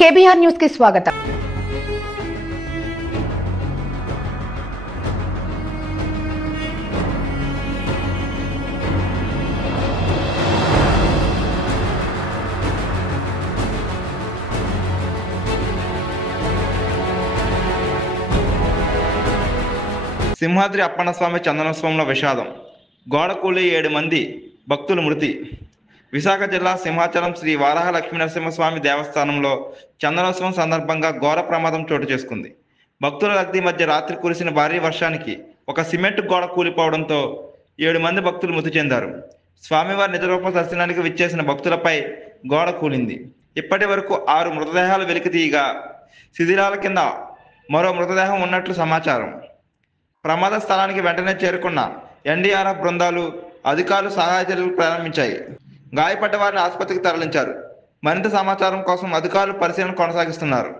KBR news కి స్వాగతం. సింహాద్రి అప్పన్నస్వామి చందనోత్సవంలో విషాదం. గోడకూలి 7 మంది భక్తులు మృతి. విశాఖ జిల్లా సింహాచలం శ్రీ వారాహ లక్ష్మీనరసింహస్వామి దేవస్థానంలో చందనోత్సవం సందర్భంగా ఘోర ప్రమాదం చోటు చేసుకుంది. భక్తుల రద్దీ మధ్య రాత్రి కురిసిన భారీ వర్షానికి ఒక సిమెంట్ గోడ కూలిపోవడంతో 7 మంది భక్తులు మృతి చెందారు. స్వామివారి నిజరూప దర్శనానికి విచ్చేసిన భక్తులపై గోడ కూలింది. ఇప్పటి వరకు 6 మృతదేహాలు వెలికితీయగా శిథిలాల కింద మరో మృతదేహం ఉన్నట్లు సమాచారం. ప్రమాద స్థలానికి వెంటనే చేరుకున్న ఎన్డీఆర్ఎఫ్ బృందాలు, అధికారులు సహాయ చర్యలు ప్రారంభించాయి. గాయపడ్డ వారిని ఆసుపత్రికి తరలించారు. మరింత సమాచారం కోసం అధికారులు పరిశీలన కొనసాగిస్తున్నారు.